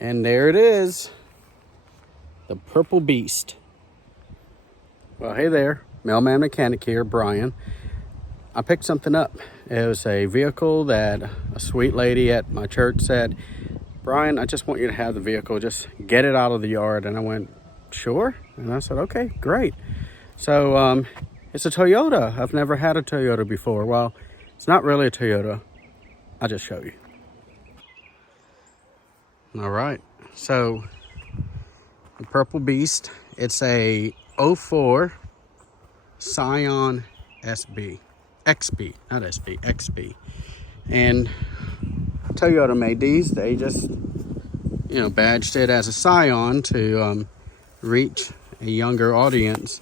And there it is, the Purple Beast. Well, hey there, Mailman Mechanic here, Brian. I picked something up. It was a vehicle that a sweet lady at my church said, Brian, I just want you to have the vehicle, just get it out of the yard. And I went, sure. And I said, okay, great. So it's a Toyota. I've never had a Toyota before. Well, it's not really a Toyota. I'll just show you. All right, so the Purple Beast, it's a 04 Scion XB, not SB, XB. And Toyota made these. They just, badged it as a Scion to reach a younger audience.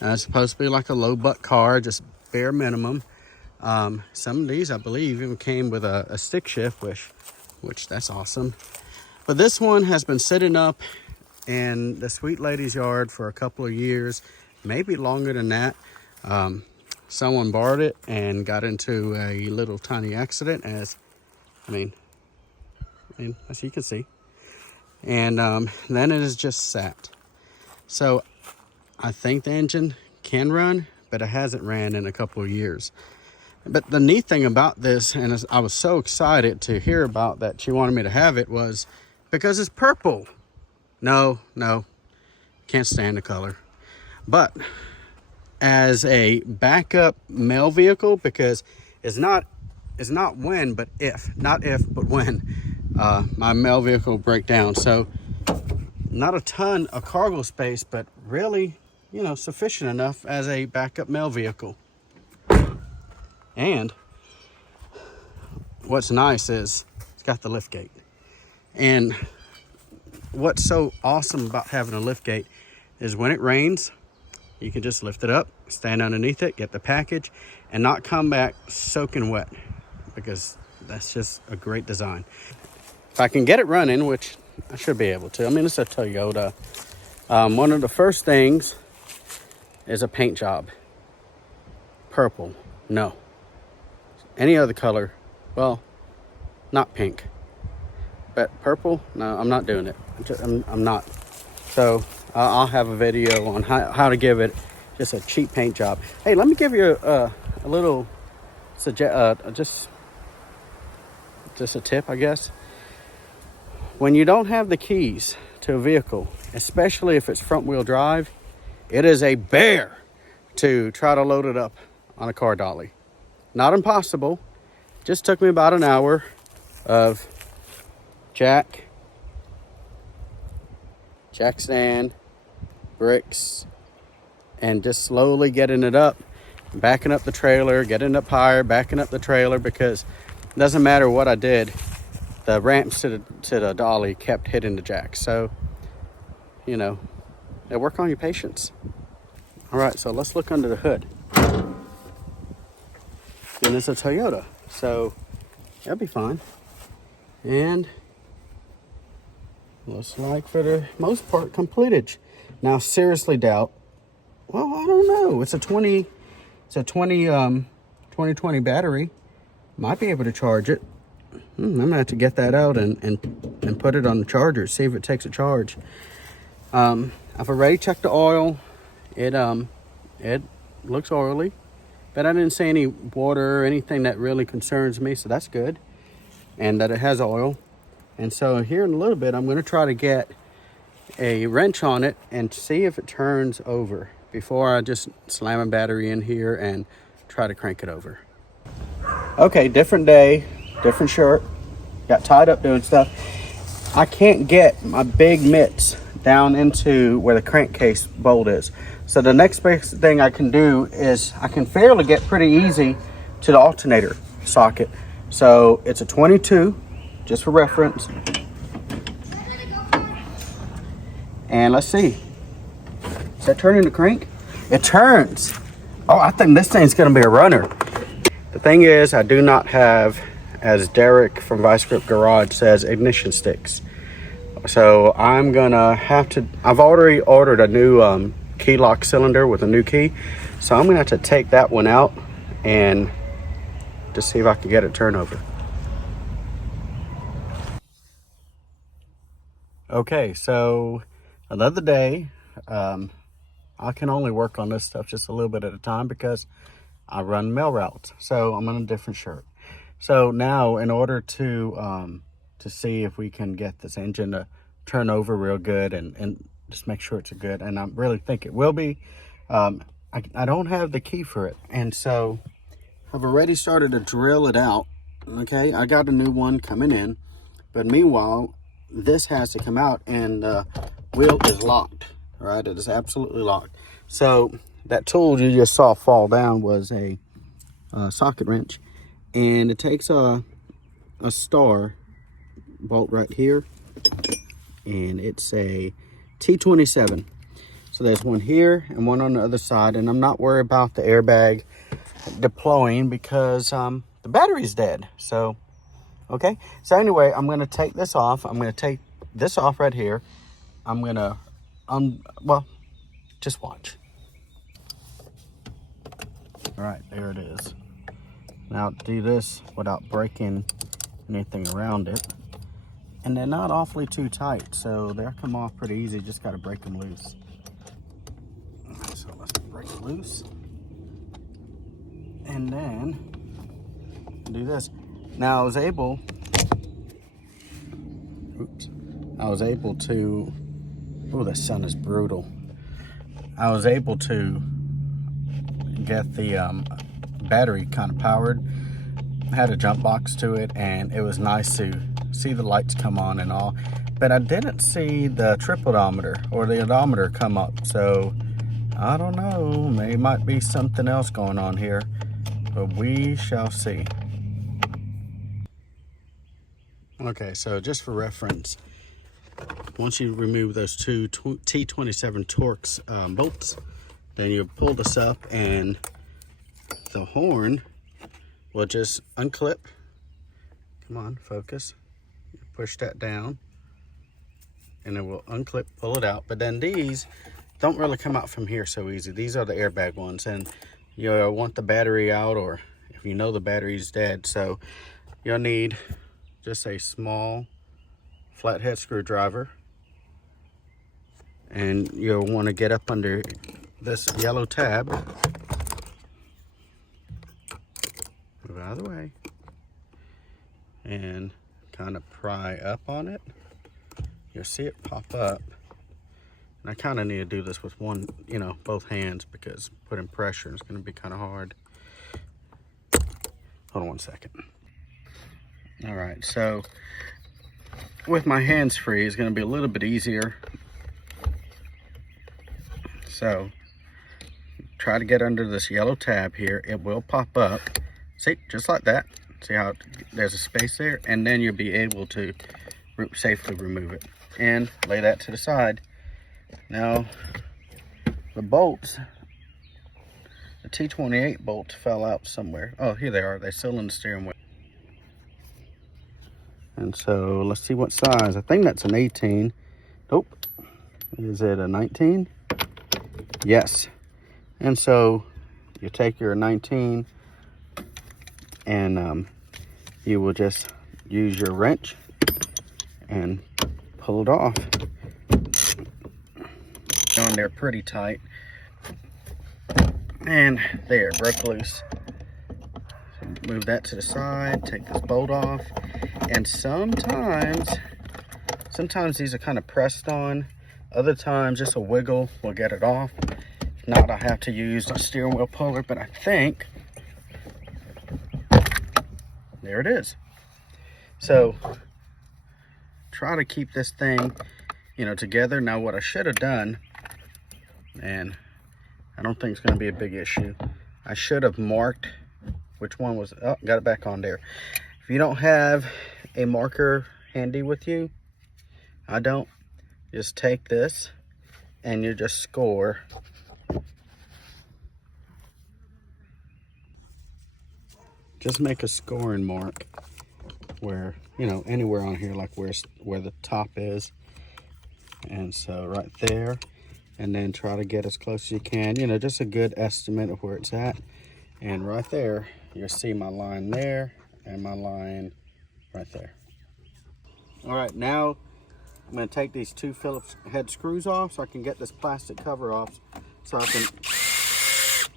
It's supposed to be like a low butt car, just bare minimum. Some of these, I believe, even came with a stick shift, which that's awesome. But this one has been sitting up in the sweet lady's yard for a couple of years, maybe longer than that. Someone borrowed it and got into a little tiny accident, as you can see. And then it is just sat. So I think the engine can run, but it hasn't ran in a couple of years. But the neat thing about this, and I was so excited to hear about that she wanted me to have it, was because it's purple. No, can't stand the color. But as a backup mail vehicle, because it's not when, but if, not if, but when my mail vehicle break down. So not a ton of cargo space, but really, sufficient enough as a backup mail vehicle. And what's nice is it's got the lift gate. And what's so awesome about having a lift gate is when it rains, you can just lift it up, stand underneath it, get the package, and not come back soaking wet, because that's just a great design. If I can get it running, which I should be able to. It's a Toyota. One of the first things is a paint job. Purple, no. Any other color, well, not pink. But purple, no, I'm not doing it. I'm not. So I'll have a video on how to give it just a cheap paint job. Hey, let me give you a little just a tip, I guess. When you don't have the keys to a vehicle, especially if it's front wheel drive, it is a bear to try to load it up on a car dolly. Not impossible. Just took me about an hour of jack stand, bricks, and just slowly getting it up, backing up the trailer, getting up higher, backing up the trailer, because it doesn't matter what I did, the ramps to the dolly kept hitting the jack. So, they work on your patience. All right, so let's look under the hood. And it's a Toyota, so that'll be fine. And looks like for the most part completed. Now seriously doubt, well, I don't know. It's a 2020 battery. Might be able to charge it. I'm gonna have to get that out and put it on the charger, see if it takes a charge. I've already checked the oil. It looks oily, but I didn't see any water or anything that really concerns me, so that's good. And that it has oil. And so here in a little bit, I'm going to try to get a wrench on it and see if it turns over before I just slam a battery in here and try to crank it over. Okay, different day, different shirt. Got tied up doing stuff. I can't get my big mitts down into where the crankcase bolt is. So the next best thing I can do is I can fairly get pretty easy to the alternator socket. So it's a 22, just for reference. And let's see. Is that turning the crank? It turns. Oh, I think this thing's gonna be a runner. The thing is, I do not have, as Derek from Vice Grip Garage says, ignition sticks. So I'm gonna have to, I've already ordered a new key lock cylinder with a new key. So I'm gonna have to take that one out and just see if I can get it turned over. Okay, so another day. I can only work on this stuff just a little bit at a time because I run mail routes. So I'm on a different shirt. So now, in order to see if we can get this engine to turn over real good and just make sure it's a good, and I really think it will be. I don't have the key for it, and so I've already started to drill it out. Okay, I got a new one coming in, but meanwhile, this has to come out, and the wheel is locked. Right, it is absolutely locked. So that tool you just saw fall down was a socket wrench, and it takes a star bolt right here, and it's a T27. So there's one here and one on the other side, and I'm not worried about the airbag deploying because the battery's dead. So okay, so anyway, I'm going to take this off. I'm going to take this off right here. I'm going to well, just watch. All right, there it is. Now do this without breaking anything around it. And they're not awfully too tight, so they'll come off pretty easy. Just got to break them loose. All right, so let's break it loose. And then do this. Now I was able to, oh, the sun is brutal. I was able to get the battery kind of powered. I had a jump box to it, and it was nice to see the lights come on and all, but I didn't see the trip odometer or the odometer come up. So I don't know, there might be something else going on here, but we shall see. Okay, so just for reference, once you remove those two T27 Torx bolts, then you pull this up and the horn will just unclip. Come on, focus. Push that down and it will unclip, pull it out. But then these don't really come out from here so easy. These are the airbag ones, and you'll want the battery out, or if you know the battery's dead. So you'll need just a small flathead screwdriver, and you'll want to get up under this yellow tab. Move out of the way and kind of pry up on it. You'll see it pop up. And I kind of need to do this with one, both hands, because putting pressure is going to be kind of hard. Hold on one second. All right, so with my hands free, it's going to be a little bit easier. So try to get under this yellow tab here. It will pop up. See, just like that. See how there's a space there? And then you'll be able to safely remove it and lay that to the side. Now, the bolts, the T28 bolts fell out somewhere. Oh, here they are. They're still in the steering wheel. And so let's see what size. I think that's an 18. Nope. Is it a 19? Yes. And so you take your 19 and you will just use your wrench and pull it off. On there pretty tight. And there, it broke loose. So move that to the side, take this bolt off. And sometimes these are kind of pressed on. Other times just a wiggle will get it off. If not, I have to use a steering wheel puller, but I think there it is. So try to keep this thing, together. Now what I should have done, and I don't think it's going to be a big issue, I should have marked which one was, oh, got it back on there. If you don't have a marker handy with you, I don't, just take this and you just score. Just make a scoring mark where, anywhere on here, like where the top is. And so right there, and then try to get as close as you can, just a good estimate of where it's at. And right there, you'll see my line there and my line right there. All right, now I'm going to take these two Phillips head screws off so I can get this plastic cover off so I can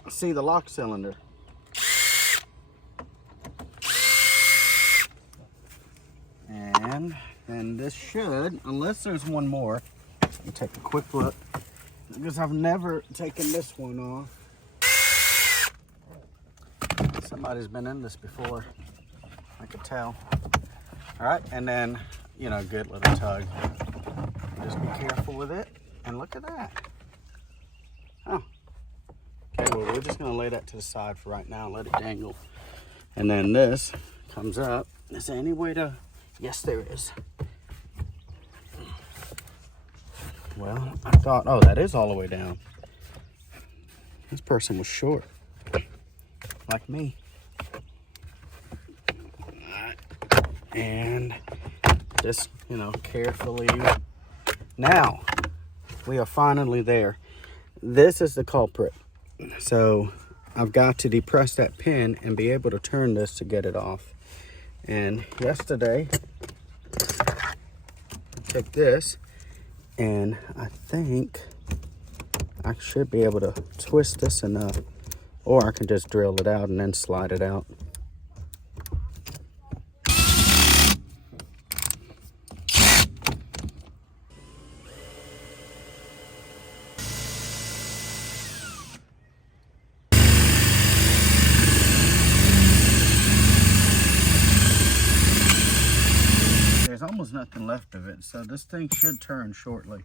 see the lock cylinder. And then this should, unless there's one more, let me take a quick look because I've never taken this one off. Somebody's been in this before, I could tell. All right, and then, you know, good little tug. Just be careful with it, and look at that. Oh, okay, well, we're just gonna lay that to the side for right now and let it dangle. And then this comes up. Is there any way to, yes, there is. Well, I thought, oh, that is all the way down. This person was short, like me. And just, you know, carefully. Now, we are finally there. This is the culprit. So, I've got to depress that pin and be able to turn this to get it off. And yesterday, I took this, and I think I should be able to twist this enough, or I can just drill it out and then slide it out. There's almost nothing left of it, so this thing should turn shortly.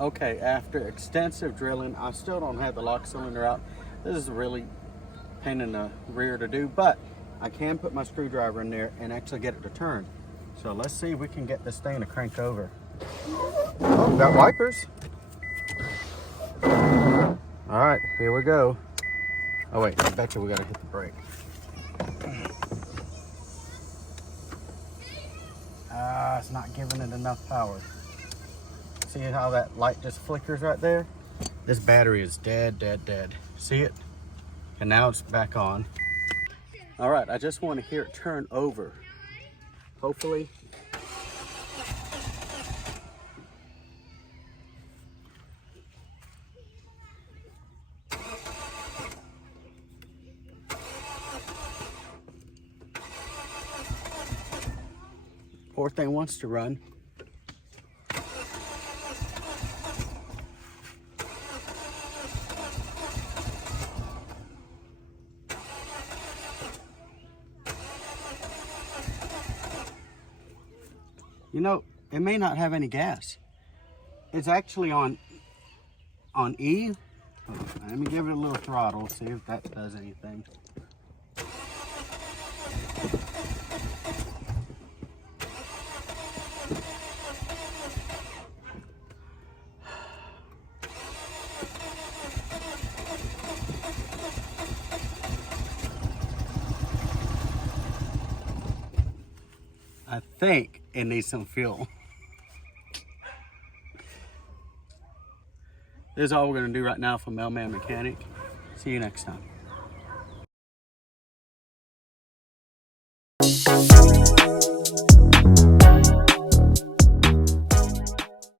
Okay, after extensive drilling, I still don't have the lock cylinder out. This is really pain in the rear to do, but I can put my screwdriver in there and actually get it to turn. So let's see if we can get this thing to crank over. Oh, we got wipers. All right, here we go. Oh wait, I bet you we gotta hit the brake. It's not giving it enough power. See how that light just flickers right there? This battery is dead, dead, dead. See it? And now it's back on. All right, I just want to hear it turn over. Hopefully. Poor thing wants to run. You know, it may not have any gas. It's actually on E. Oh, let me give it a little throttle, see if that does anything. I think it needs some fuel. This is all we're going to do right now for Mailman Mechanic. See you next time.